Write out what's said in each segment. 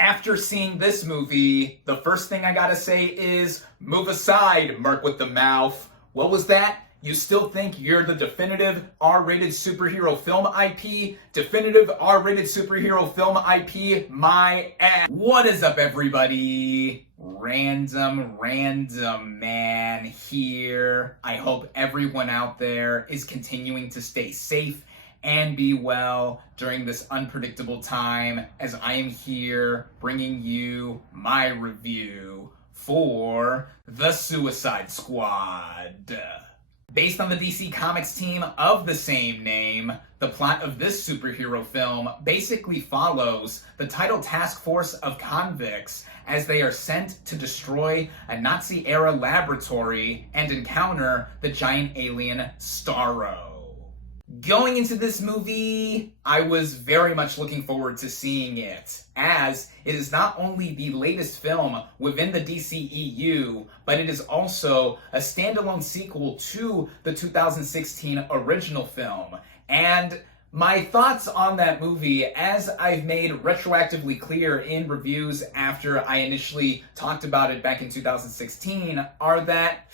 After seeing this movie, the first thing I gotta say is, move aside, Merc with the mouth. What was that? You still think you're the definitive R-rated superhero film IP? Definitive R-rated superhero film IP? My ass. What is up, everybody? Random Man here. I hope everyone out there is continuing to stay safe and be well during this unpredictable time, as I am here bringing you my review for The Suicide Squad. Based on the DC Comics team of the same name, the plot of this superhero film basically follows the title task force of convicts as they are sent to destroy a Nazi-era laboratory and encounter the giant alien Starro. Going into this movie, I was very much looking forward to seeing it, as it is not only the latest film within the DCEU, but it is also a standalone sequel to the 2016 original film. And my thoughts on that movie, as I've made retroactively clear in reviews after I initially talked about it back in 2016, are that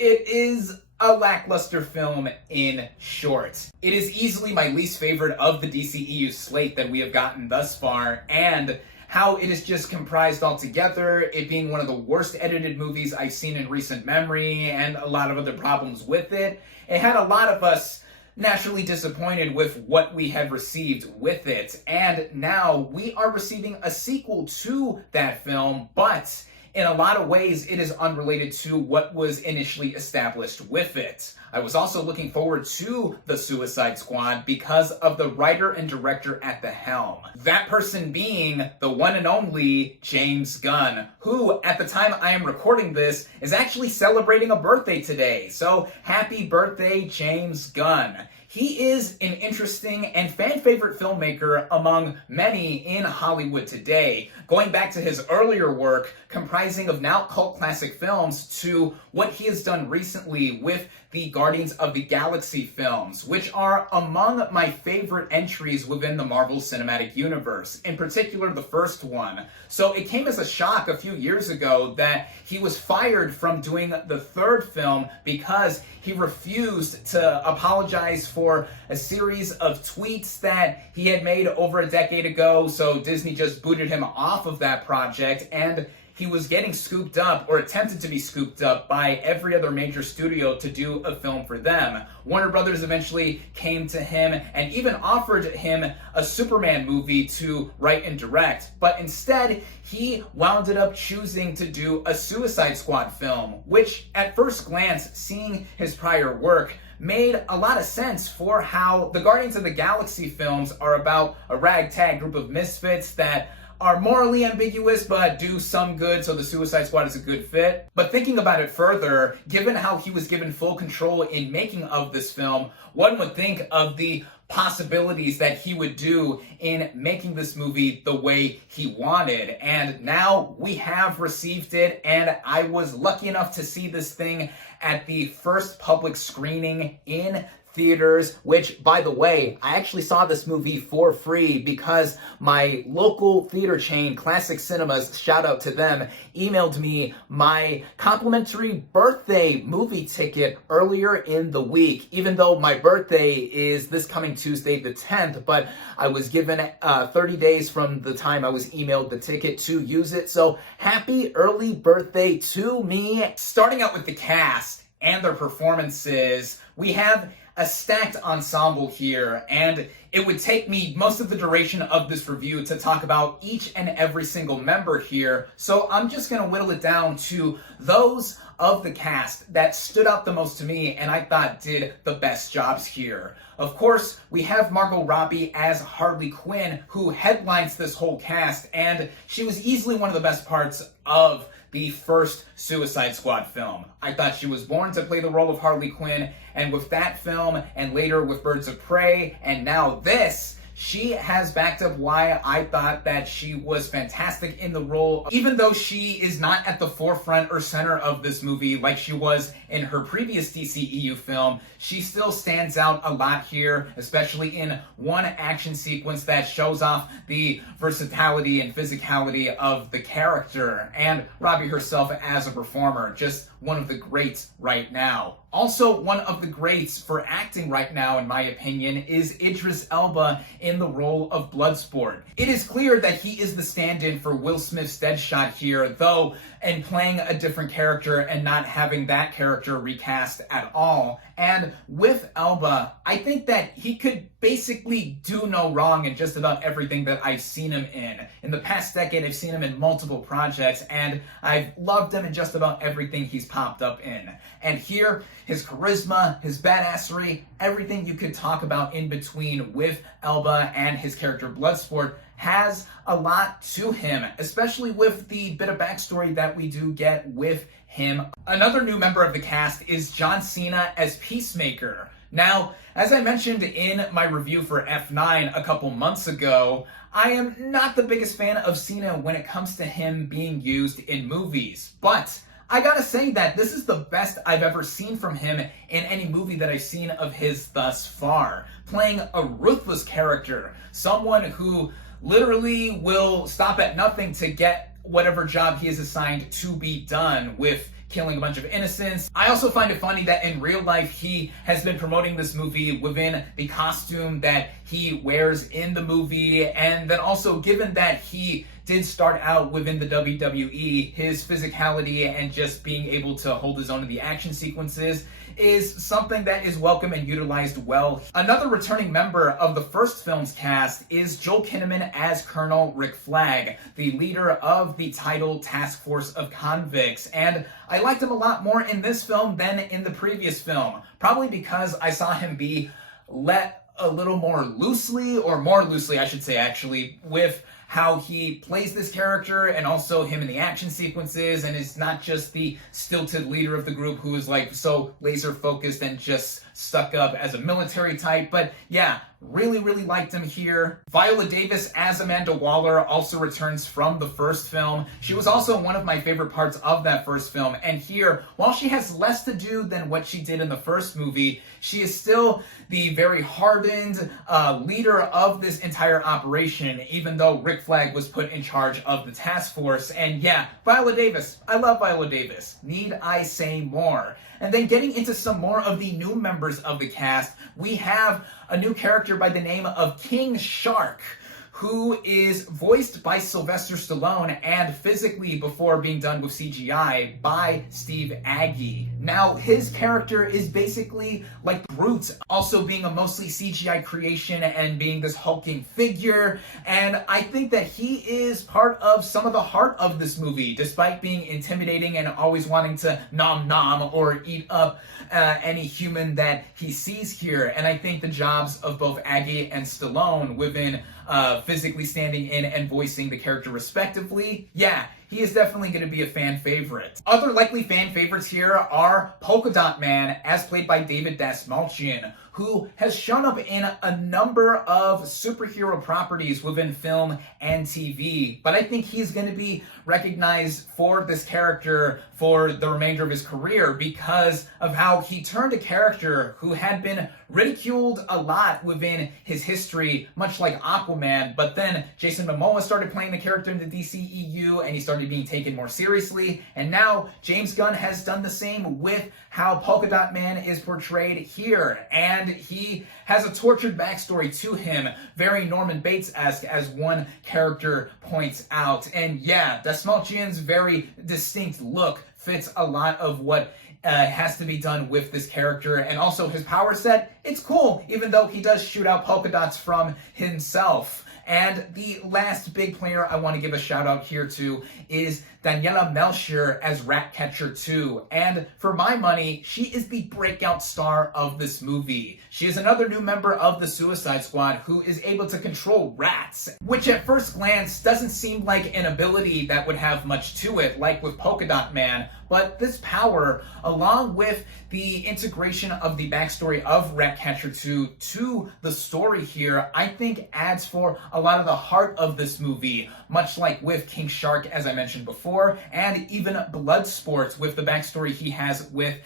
it is a lackluster film in short. It is easily my least favorite of the DCEU slate that we have gotten thus far, and how it is just comprised altogether, it being one of the worst edited movies I've seen in recent memory, and a lot of other problems with it. It had a lot of us naturally disappointed with what we had received with it, and now we are receiving a sequel to that film, but in a lot of ways, it is unrelated to what was initially established with it. I was also looking forward to The Suicide Squad because of the writer and director at the helm. That person being the one and only James Gunn, who, at the time I am recording this, is actually celebrating a birthday today. So, happy birthday, James Gunn. He is an interesting and fan-favorite filmmaker among many in Hollywood today, going back to his earlier work comprising of now cult classic films to what he has done recently with the Guardians of the Galaxy films, which are among my favorite entries within the Marvel Cinematic Universe, in particular the first one. So it came as a shock a few years ago that he was fired from doing the third film because he refused to apologize for a series of tweets that he had made over a decade ago, so Disney just booted him off of that project, and he was getting scooped up, or attempted to be scooped up, by every other major studio to do a film for them. Warner Brothers eventually came to him and even offered him a Superman movie to write and direct, but instead he wound up choosing to do a Suicide Squad film, which at first glance, seeing his prior work, made a lot of sense for how the Guardians of the Galaxy films are about a ragtag group of misfits that are morally ambiguous but do some good, so the Suicide Squad is a good fit. But thinking about it further, given how he was given full control in making of this film, one would think of the possibilities that he would do in making this movie the way he wanted. And now we have received it, and I was lucky enough to see this thing at the first public screening in theaters, which, by the way, I actually saw this movie for free because my local theater chain, Classic Cinemas, shout out to them, emailed me my complimentary birthday movie ticket earlier in the week, even though my birthday is this coming Tuesday the 10th, but I was given 30 days from the time I was emailed the ticket to use it, so happy early birthday to me. Starting out with the cast and their performances, we have a stacked ensemble here, and it would take me most of the duration of this review to talk about each and every single member here, so I'm just going to whittle it down to those of the cast that stood out the most to me and I thought did the best jobs here. Of course, we have Margot Robbie as Harley Quinn, who headlines this whole cast, and she was easily one of the best parts of the first Suicide Squad film. I thought she was born to play the role of Harley Quinn, and with that film, and later with Birds of Prey, and now this, she has backed up why I thought that she was fantastic in the role. Even though she is not at the forefront or center of this movie like she was in her previous DCEU film, she still stands out a lot here, especially in one action sequence that shows off the versatility and physicality of the character, and Robbie herself as a performer, just one of the greats right now. Also, one of the greats for acting right now, in my opinion, is Idris Elba in the role of Bloodsport. It is clear that he is the stand-in for Will Smith's Deadshot here, though in playing a different character and not having that character recast at all. And with Elba, I think that he could basically do no wrong in just about everything that I've seen him in. In the past decade, I've seen him in multiple projects, and I've loved him in just about everything he's popped up in. And here, his charisma, his badassery, everything you could talk about in between with Elba and his character Bloodsport has a lot to him, especially with the bit of backstory that we do get with him. Another new member of the cast is John Cena as Peacemaker. Now, as I mentioned in my review for F9 a couple months ago, I am not the biggest fan of Cena when it comes to him being used in movies, but I gotta say that this is the best I've ever seen from him in any movie that I've seen of his thus far. Playing a ruthless character, someone who literally will stop at nothing to get whatever job he is assigned to be done, with killing a bunch of innocents. I also find it funny that in real life he has been promoting this movie within the costume that he wears in the movie, and then also given that he did start out within the WWE, his physicality and just being able to hold his own in the action sequences is something that is welcome and utilized well. Another returning member of the first film's cast is Joel Kinnaman as Colonel Rick Flag, the leader of the titled Task Force of Convicts, and I liked him a lot more in this film than in the previous film, probably because I saw him be let a little more loosely, or more loosely I should say actually, with how he plays this character and also him in the action sequences, and is not just the stilted leader of the group who is like so laser focused and just stuck up as a military type. But yeah, really liked him here. Viola Davis as Amanda Waller also returns from the first film. She was also one of my favorite parts of that first film, and here, while she has less to do than what she did in the first movie, she is still the very hardened leader of this entire operation, even though Rick Flag was put in charge of the task force. And yeah, Viola Davis. I love Viola Davis. Need I say more? And then getting into some more of the new members of the cast, we have a new character by the name of King Shark, who is voiced by Sylvester Stallone and physically, before being done with CGI, by Steve Agee. Now, his character is basically like Groot, also being a mostly CGI creation and being this hulking figure, and I think that he is part of some of the heart of this movie, despite being intimidating and always wanting to nom or eat up any human that he sees here. And I think the jobs of both Agee and Stallone within physically standing in and voicing the character respectively, yeah, he is definitely going to be a fan favorite. Other likely fan favorites here are Polka Dot Man, as played by David Dastmalchian, who has shown up in a number of superhero properties within film and TV, but I think he's going to be recognized for this character for the remainder of his career because of how he turned a character who had been ridiculed a lot within his history, much like Aquaman, but then Jason Momoa started playing the character in the DCEU and he started being taken more seriously, and now James Gunn has done the same with how Polka Dot Man is portrayed here, and he has a tortured backstory to him, very Norman Bates-esque, as one character points out. And yeah, Dastmalchian's very distinct look fits a lot of what has to be done with this character, and also his power set, it's cool, even though he does shoot out polka dots from himself. And the last big player I want to give a shout out here to is Daniela Melchior as Ratcatcher 2. And for my money, she is the breakout star of this movie. She is another new member of the Suicide Squad who is able to control rats, which at first glance doesn't seem like an ability that would have much to it, like with Polka Dot Man. But this power, along with the integration of the backstory of Ratcatcher 2 to the story here, I think adds for a lot of the heart of this movie, much like with King Shark, as I mentioned before, and even Bloodsport with the backstory he has with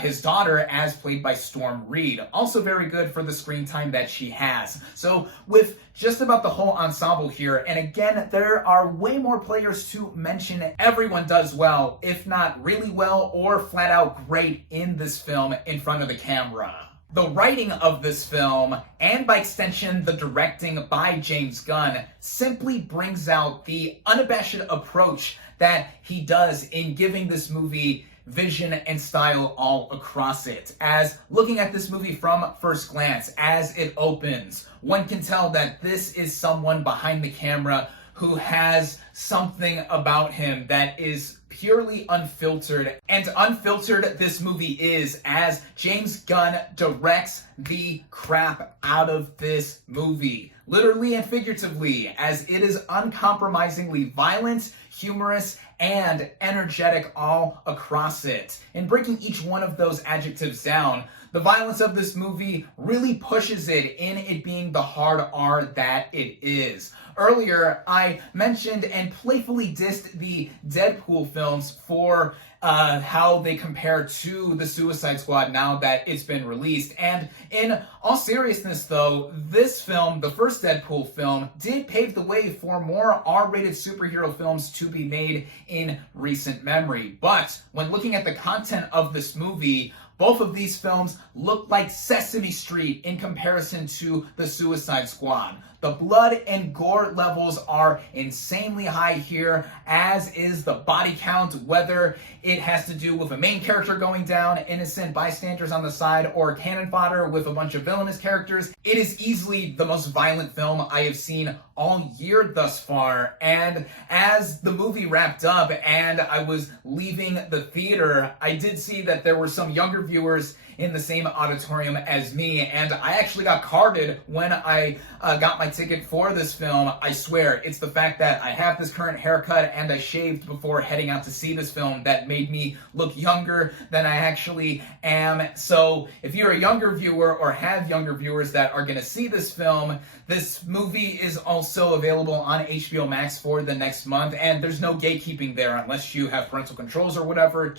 his daughter, as played by Storm Reed. Also very good for the screen time that she has. So with just about the whole ensemble here, and again, there are way more players to mention. Everyone does well, if not really well or flat out great in this film in front of the camera. The writing of this film, and by extension the directing by James Gunn, simply brings out the unabashed approach that he does in giving this movie vision and style all across it. As looking at this movie from first glance, as it opens, one can tell that this is someone behind the camera who has something about him that is purely unfiltered. And unfiltered this movie is, as James Gunn directs the crap out of this movie. Literally and figuratively, as it is uncompromisingly violent, humorous, and energetic all across it. In breaking each one of those adjectives down, the violence of this movie really pushes it in it being the hard R that it is. Earlier, I mentioned and playfully dissed the Deadpool films for how they compare to the Suicide Squad now that it's been released. And in all seriousness though, this film, the first Deadpool film, did pave the way for more R-rated superhero films to be made in recent memory. But when looking at the content of this movie, both of these films look like Sesame Street in comparison to the Suicide Squad. The blood and gore levels are insanely high here, as is the body count, whether it has to do with a main character going down, innocent bystanders on the side, or cannon fodder with a bunch of villainous characters. It is easily the most violent film I have seen all year thus far. And as the movie wrapped up and I was leaving the theater, I did see that there were some younger viewers in the same auditorium as me, and I actually got carded when I got my ticket for this film. I swear, it's the fact that I have this current haircut and I shaved before heading out to see this film that made me look younger than I actually am. So if you're a younger viewer or have younger viewers that are going to see this movie is also available on HBO Max for the next month, and there's no gatekeeping there unless you have parental controls or whatever.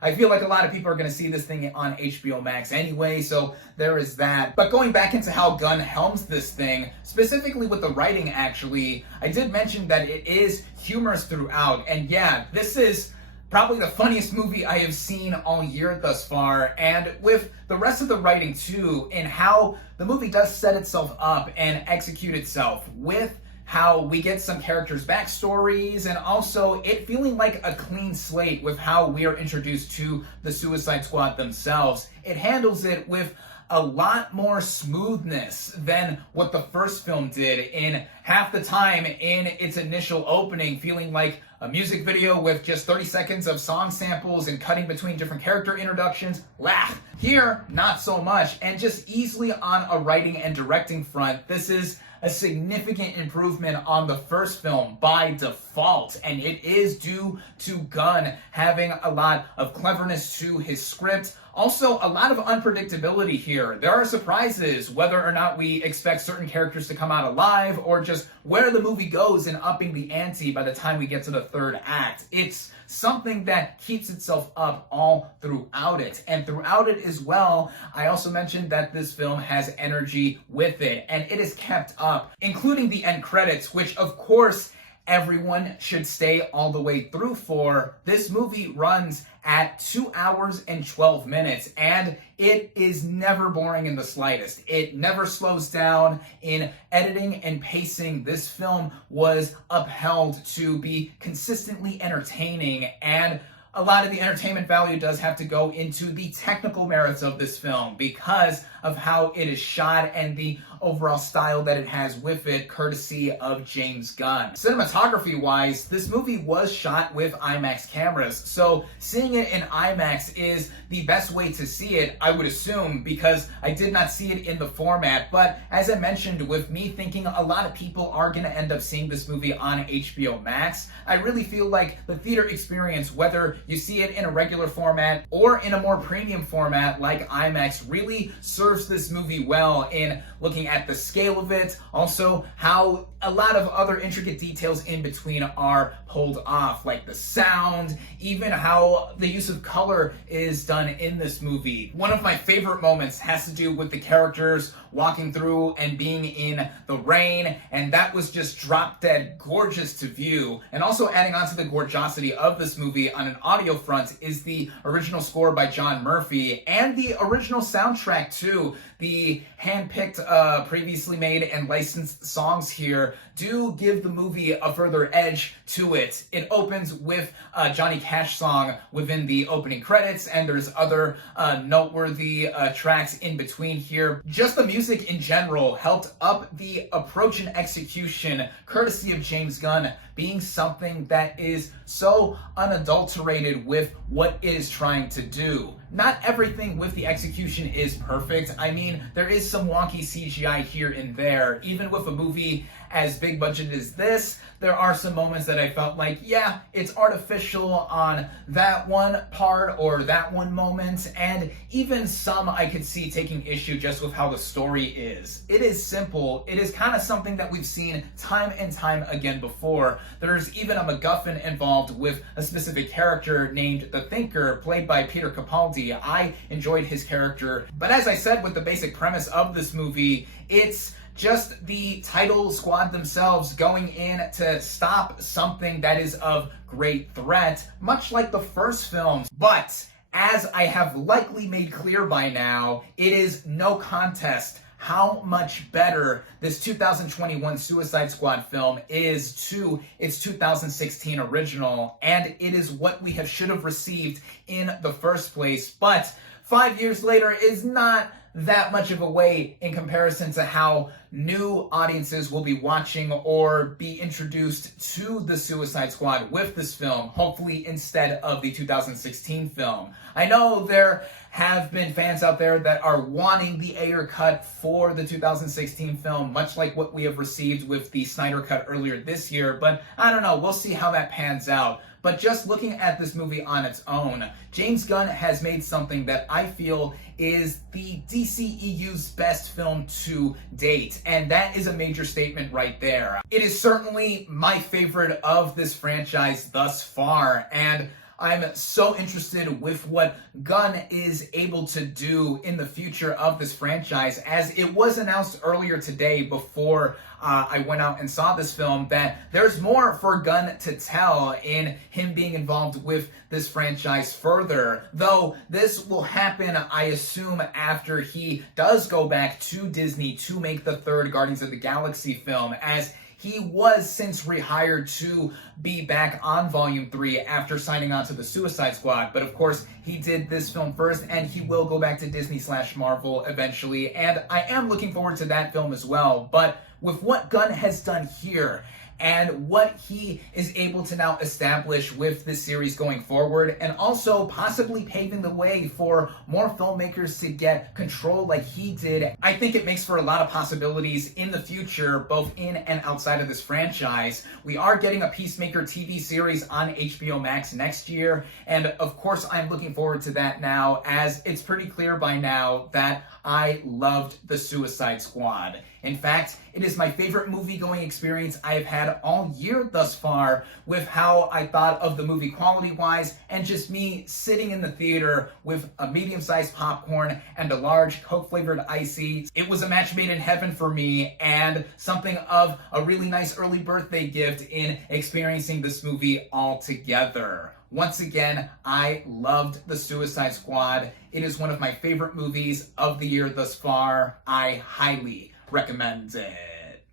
I feel like a lot of people are going to see this thing on HBO Max anyway, so there is that. But going back into how Gunn helms this thing, specifically with the writing actually, I did mention that it is humorous throughout. And yeah, this is probably the funniest movie I have seen all year thus far. And with the rest of the writing too, and how the movie does set itself up and execute itself with how we get some characters' backstories, and also it feeling like a clean slate with how we are introduced to the Suicide Squad themselves. It handles it with a lot more smoothness than what the first film did, in half the time in its initial opening feeling like a music video with just 30 seconds of song samples and cutting between different character introductions. Laugh. Here, not so much, and just easily on a writing and directing front, this is a significant improvement on the first film by default, and it is due to Gunn having a lot of cleverness to his script. Also, a lot of unpredictability here. There are surprises, whether or not we expect certain characters to come out alive, or just where the movie goes in upping the ante by the time we get to the third act. It's something that keeps itself up all throughout it. And throughout it as well, I also mentioned that this film has energy with it, and it is kept up, including the end credits, which of course everyone should stay all the way through for. This movie runs at 2 hours and 12 minutes, and it is never boring in the slightest. It never slows down. In editing and pacing, this film was upheld to be consistently entertaining, and a lot of the entertainment value does have to go into the technical merits of this film because of how it is shot and the overall style that it has with it, courtesy of James Gunn. Cinematography-wise, this movie was shot with IMAX cameras, so seeing it in IMAX is the best way to see it, I would assume, because I did not see it in the format. But as I mentioned, with me thinking a lot of people are going to end up seeing this movie on HBO Max, I really feel like the theater experience, whether you see it in a regular format or in a more premium format like IMAX, really serves this movie well in looking at the scale of it, also how a lot of other intricate details in between are pulled off, like the sound, even how the use of color is done in this movie. One of my favorite moments has to do with the characters walking through and being in the rain, and that was just drop dead gorgeous to view. And also adding on to the gorgeosity of this movie on an audio front is the original score by John Murphy and the original soundtrack too. The hand-picked, previously made and licensed songs here do give the movie a further edge to it. It opens with a Johnny Cash song within the opening credits, and there's other noteworthy tracks in between here. Just the music in general helped up the approach and execution, courtesy of James Gunn, being something that is so unadulterated with what it is trying to do. Not everything with the execution is perfect. I mean, there is some wonky CGI here and there. Even with a movie as big budget as this, there are some moments that I felt like, yeah, it's artificial on that one part or that one moment, and even some I could see taking issue just with how the story is. It is simple. It is kind of something that we've seen time and time again before. There's even a MacGuffin involved with a specific character named the Thinker, played by Peter Capaldi. I enjoyed his character, but as I said with the basic premise of this movie, it's just the title squad themselves going in to stop something that is of great threat, much like the first film. But as I have likely made clear by now, it is no contest how much better this 2021 Suicide Squad film is to its 2016 original, and it is what we should have received in the first place. But 5 years later is not that much of a wait in comparison to how new audiences will be watching or be introduced to the Suicide Squad with this film, hopefully instead of the 2016 film. I know there have been fans out there that are wanting the Ayer cut for the 2016 film, much like what we have received with the Snyder cut earlier this year, but I don't know, we'll see how that pans out. But just looking at this movie on its own, James Gunn has made something that I feel is the DCEU's best film to date, and that is a major statement right there. It is certainly my favorite of this franchise thus far, and I'm so interested with what Gunn is able to do in the future of this franchise, as it was announced earlier today before I went out and saw this film that there's more for Gunn to tell in him being involved with this franchise further. Though this will happen, I assume, after he does go back to Disney to make the third Guardians of the Galaxy film, as he was since rehired to be back on Volume 3 after signing on to the Suicide Squad. But of course, he did this film first, and he will go back to Disney/Marvel eventually, and I am looking forward to that film as well. But with what Gunn has done here, and what he is able to now establish with this series going forward, and also possibly paving the way for more filmmakers to get control like he did, I think it makes for a lot of possibilities in the future, both in and outside of this franchise. We are getting a Peacemaker TV series on HBO Max next year, and of course I'm looking forward to that now, as it's pretty clear by now that I loved the Suicide Squad. In fact, it is my favorite movie-going experience I have had all year thus far, with how I thought of the movie quality-wise, and just me sitting in the theater with a medium-sized popcorn and a large Coke-flavored icy. It was a match made in heaven for me, and something of a really nice early birthday gift in experiencing this movie all together. Once again, I loved The Suicide Squad. It is one of my favorite movies of the year thus far. I highly recommend it.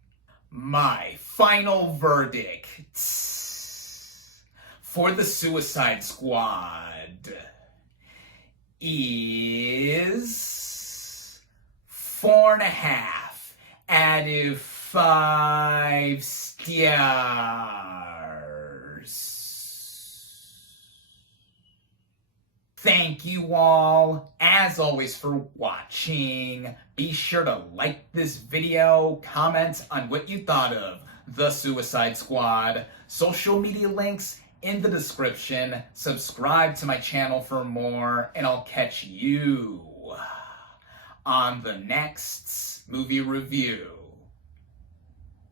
My final verdict for The Suicide Squad is 4.5 out of 5 stars. Thank you all, as always, for watching. Be sure to like this video, comment on what you thought of The Suicide Squad. Social media links in the description. Subscribe to my channel for more, and I'll catch you on the next movie review.